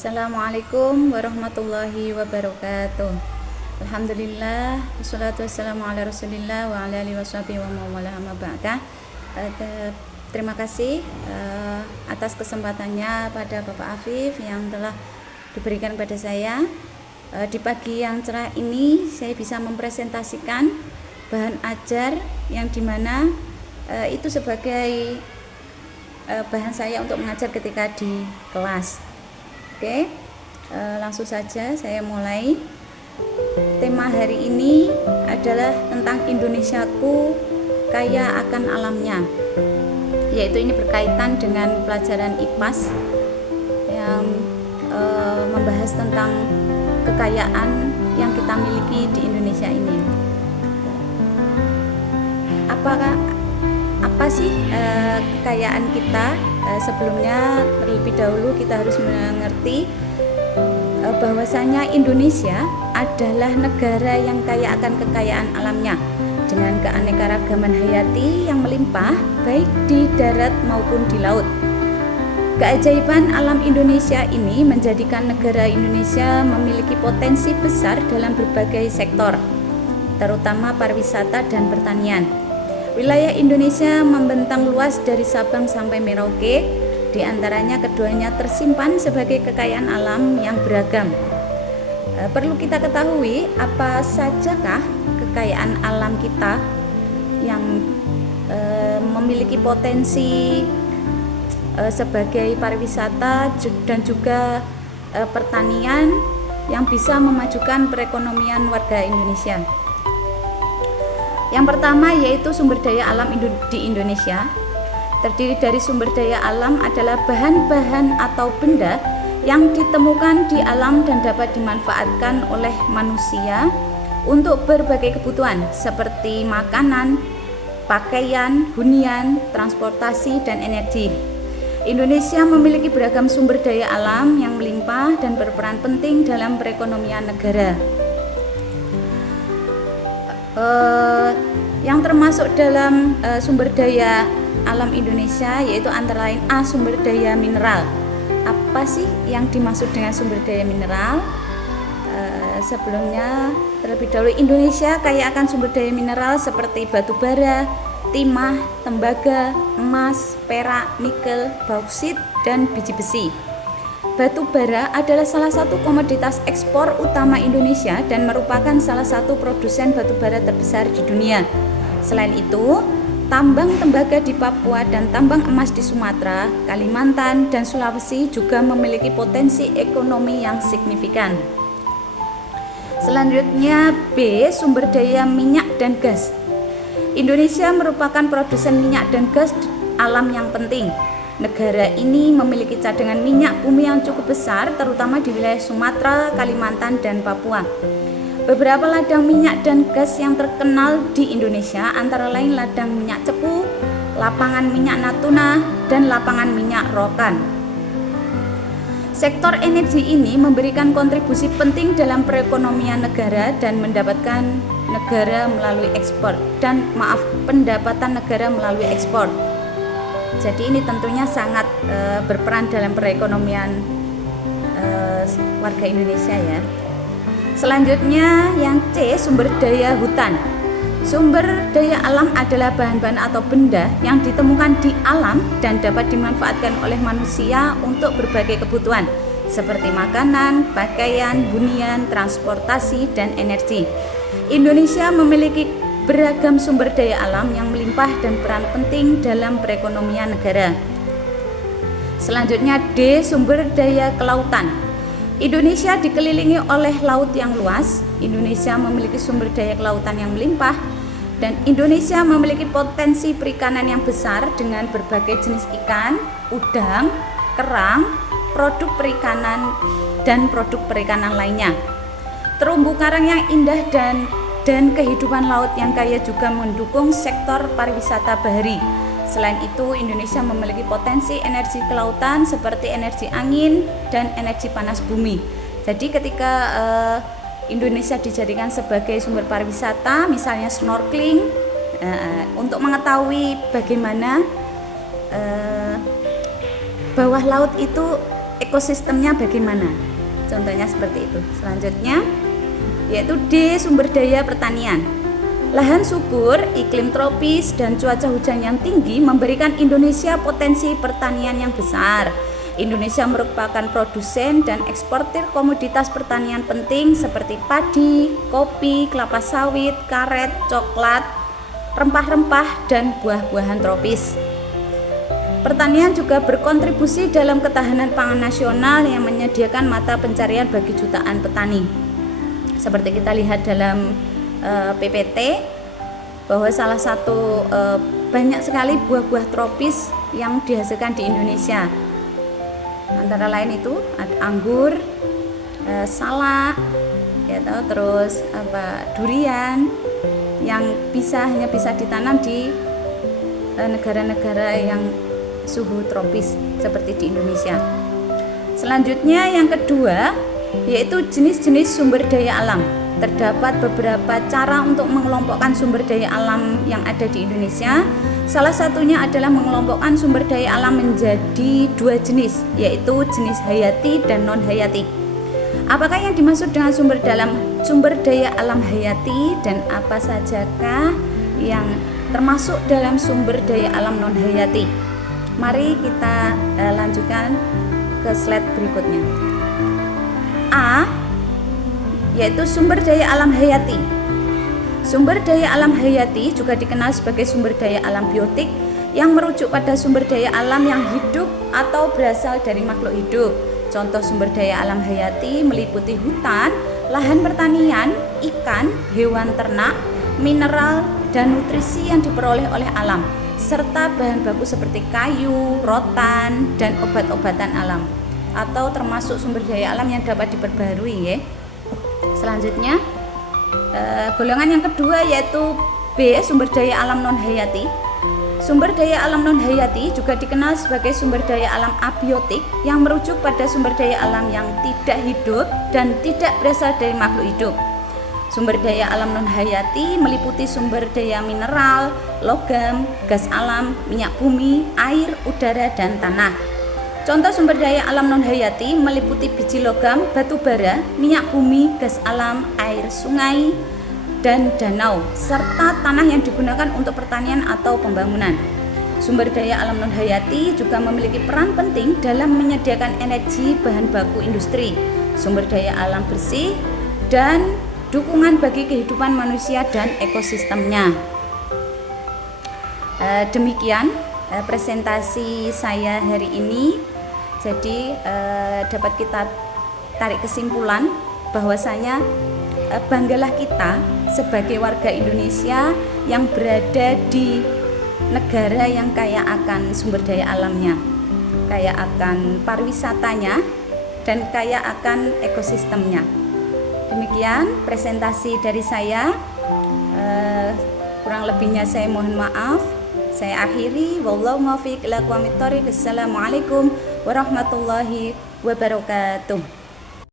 Assalamualaikum warahmatullahi wabarakatuh. Alhamdulillah, wassalatu wassalamu ala rasulillah wa ala alihi washabihi wa mawala amma ba'da. Terima kasih atas kesempatannya pada Bapak Afif yang telah diberikan pada saya. Di pagi yang cerah ini saya bisa mempresentasikan bahan ajar yang dimana itu sebagai bahan saya untuk mengajar ketika di kelas. Oke, langsung saja saya mulai. Tema hari ini adalah tentang Indonesiaku kaya akan alamnya, yaitu ini berkaitan dengan pelajaran IPAS yang membahas tentang kekayaan yang kita miliki di Indonesia ini. Apa sih kekayaan kita? Sebelumnya terlebih dahulu kita harus mengerti bahwasanya Indonesia adalah negara yang kaya akan kekayaan alamnya dengan keanekaragaman hayati yang melimpah baik di darat maupun di laut. Keajaiban alam Indonesia ini menjadikan negara Indonesia memiliki potensi besar dalam berbagai sektor, terutama pariwisata dan pertanian. Wilayah Indonesia membentang luas dari Sabang sampai Merauke, di antaranya keduanya tersimpan sebagai kekayaan alam yang beragam. Perlu kita ketahui apa sajakah kekayaan alam kita yang memiliki potensi sebagai pariwisata dan juga pertanian yang bisa memajukan perekonomian warga Indonesia. Yang pertama yaitu sumber daya alam di Indonesia. Terdiri dari sumber daya alam adalah bahan-bahan atau benda yang ditemukan di alam dan dapat dimanfaatkan oleh manusia untuk berbagai kebutuhan seperti makanan, pakaian, hunian, transportasi, dan energi. Indonesia memiliki beragam sumber daya alam yang melimpah dan berperan penting dalam perekonomian negara. Yang termasuk dalam sumber daya alam Indonesia yaitu antara lain sumber daya mineral. Apa sih yang dimaksud dengan sumber daya mineral? Sebelumnya terlebih dahulu Indonesia kaya akan sumber daya mineral seperti batu bara, timah, tembaga, emas, perak, nikel, bauksit, dan biji besi. Batu bara adalah salah satu komoditas ekspor utama Indonesia dan merupakan salah satu produsen batu bara terbesar di dunia. Selain itu, tambang tembaga di Papua dan tambang emas di Sumatera, Kalimantan, dan Sulawesi juga memiliki potensi ekonomi yang signifikan. Selanjutnya B, sumber daya minyak dan gas. Indonesia merupakan produsen minyak dan gas alam yang penting. Negara ini memiliki cadangan minyak bumi yang cukup besar, terutama di wilayah Sumatera, Kalimantan, dan Papua. Beberapa ladang minyak dan gas yang terkenal di Indonesia antara lain ladang minyak Cepu, lapangan minyak Natuna, dan lapangan minyak Rokan. Sektor energi ini memberikan kontribusi penting dalam perekonomian negara dan pendapatan negara melalui ekspor. Jadi ini tentunya sangat berperan dalam perekonomian warga Indonesia ya. Selanjutnya yang C, sumber daya hutan. Sumber daya alam adalah bahan-bahan atau benda yang ditemukan di alam dan dapat dimanfaatkan oleh manusia untuk berbagai kebutuhan seperti makanan, pakaian, hunian, transportasi, dan energi. Indonesia memiliki beragam sumber daya alam yang melimpah dan peran penting dalam perekonomian negara. Selanjutnya D, sumber daya kelautan. Indonesia dikelilingi oleh laut yang luas. Indonesia memiliki sumber daya kelautan yang melimpah dan Indonesia memiliki potensi perikanan yang besar dengan berbagai jenis ikan, udang, kerang, produk perikanan dan produk perikanan lainnya. Terumbu karang yang indah dan kehidupan laut yang kaya juga mendukung sektor pariwisata bahari. Selain itu, Indonesia memiliki potensi energi kelautan seperti energi angin dan energi panas bumi. Jadi ketika Indonesia dijadikan sebagai sumber pariwisata, misalnya snorkeling, untuk mengetahui bagaimana bawah laut itu ekosistemnya bagaimana. Contohnya seperti itu. Selanjutnya yaitu D, sumber daya pertanian. Lahan subur, iklim tropis, dan cuaca hujan yang tinggi memberikan Indonesia potensi pertanian yang besar. Indonesia merupakan produsen dan eksportir komoditas pertanian penting seperti padi, kopi, kelapa sawit, karet, coklat, rempah-rempah, dan buah-buahan tropis. Pertanian juga berkontribusi dalam ketahanan pangan nasional yang menyediakan mata pencarian bagi jutaan petani. Seperti kita lihat dalam PPT bahwa salah satu banyak sekali buah-buah tropis yang dihasilkan di Indonesia. Antara lain itu ada anggur, salak, terus durian yang hanya bisa ditanam di negara-negara yang suhu tropis seperti di Indonesia. Selanjutnya yang kedua yaitu jenis-jenis sumber daya alam. Terdapat beberapa cara untuk mengelompokkan sumber daya alam yang ada di Indonesia. Salah satunya adalah mengelompokkan sumber daya alam menjadi dua jenis, yaitu jenis hayati dan non-hayati. Apakah yang dimaksud dengan sumber daya alam hayati dan apa sajakah yang termasuk dalam sumber daya alam non-hayati? Mari kita lanjutkan ke slide berikutnya. A, yaitu sumber daya alam hayati. Sumber daya alam hayati juga dikenal sebagai sumber daya alam biotik yang merujuk pada sumber daya alam yang hidup atau berasal dari makhluk hidup. Contoh sumber daya alam hayati meliputi hutan, lahan pertanian, ikan, hewan ternak, mineral, dan nutrisi yang diperoleh oleh alam, serta bahan baku seperti kayu, rotan, dan obat-obatan alam, atau termasuk sumber daya alam yang dapat diperbarui ya. Selanjutnya golongan yang kedua yaitu B, sumber daya alam non-hayati. Sumber daya alam non-hayati juga dikenal sebagai sumber daya alam abiotik yang merujuk pada sumber daya alam yang tidak hidup dan tidak berasal dari makhluk hidup. Sumber daya alam non-hayati meliputi sumber daya mineral, logam, gas alam, minyak bumi, air, udara, dan tanah. Contoh sumber daya alam non-hayati meliputi biji logam, batu bara, minyak bumi, gas alam, air sungai, dan danau, serta tanah yang digunakan untuk pertanian atau pembangunan. Sumber daya alam non-hayati juga memiliki peran penting dalam menyediakan energi bahan baku industri, sumber daya alam bersih, dan dukungan bagi kehidupan manusia dan ekosistemnya. Demikian presentasi saya hari ini. Jadi dapat kita tarik kesimpulan bahwasanya banggalah kita sebagai warga Indonesia yang berada di negara yang kaya akan sumber daya alamnya, kaya akan pariwisatanya, dan kaya akan ekosistemnya. Demikian presentasi dari saya. Kurang lebihnya saya mohon maaf. Saya akhiri. Wallahu muwaffiq ila aqwamit thoriq. Assalamualaikum warahmatullahi wabarakatuh.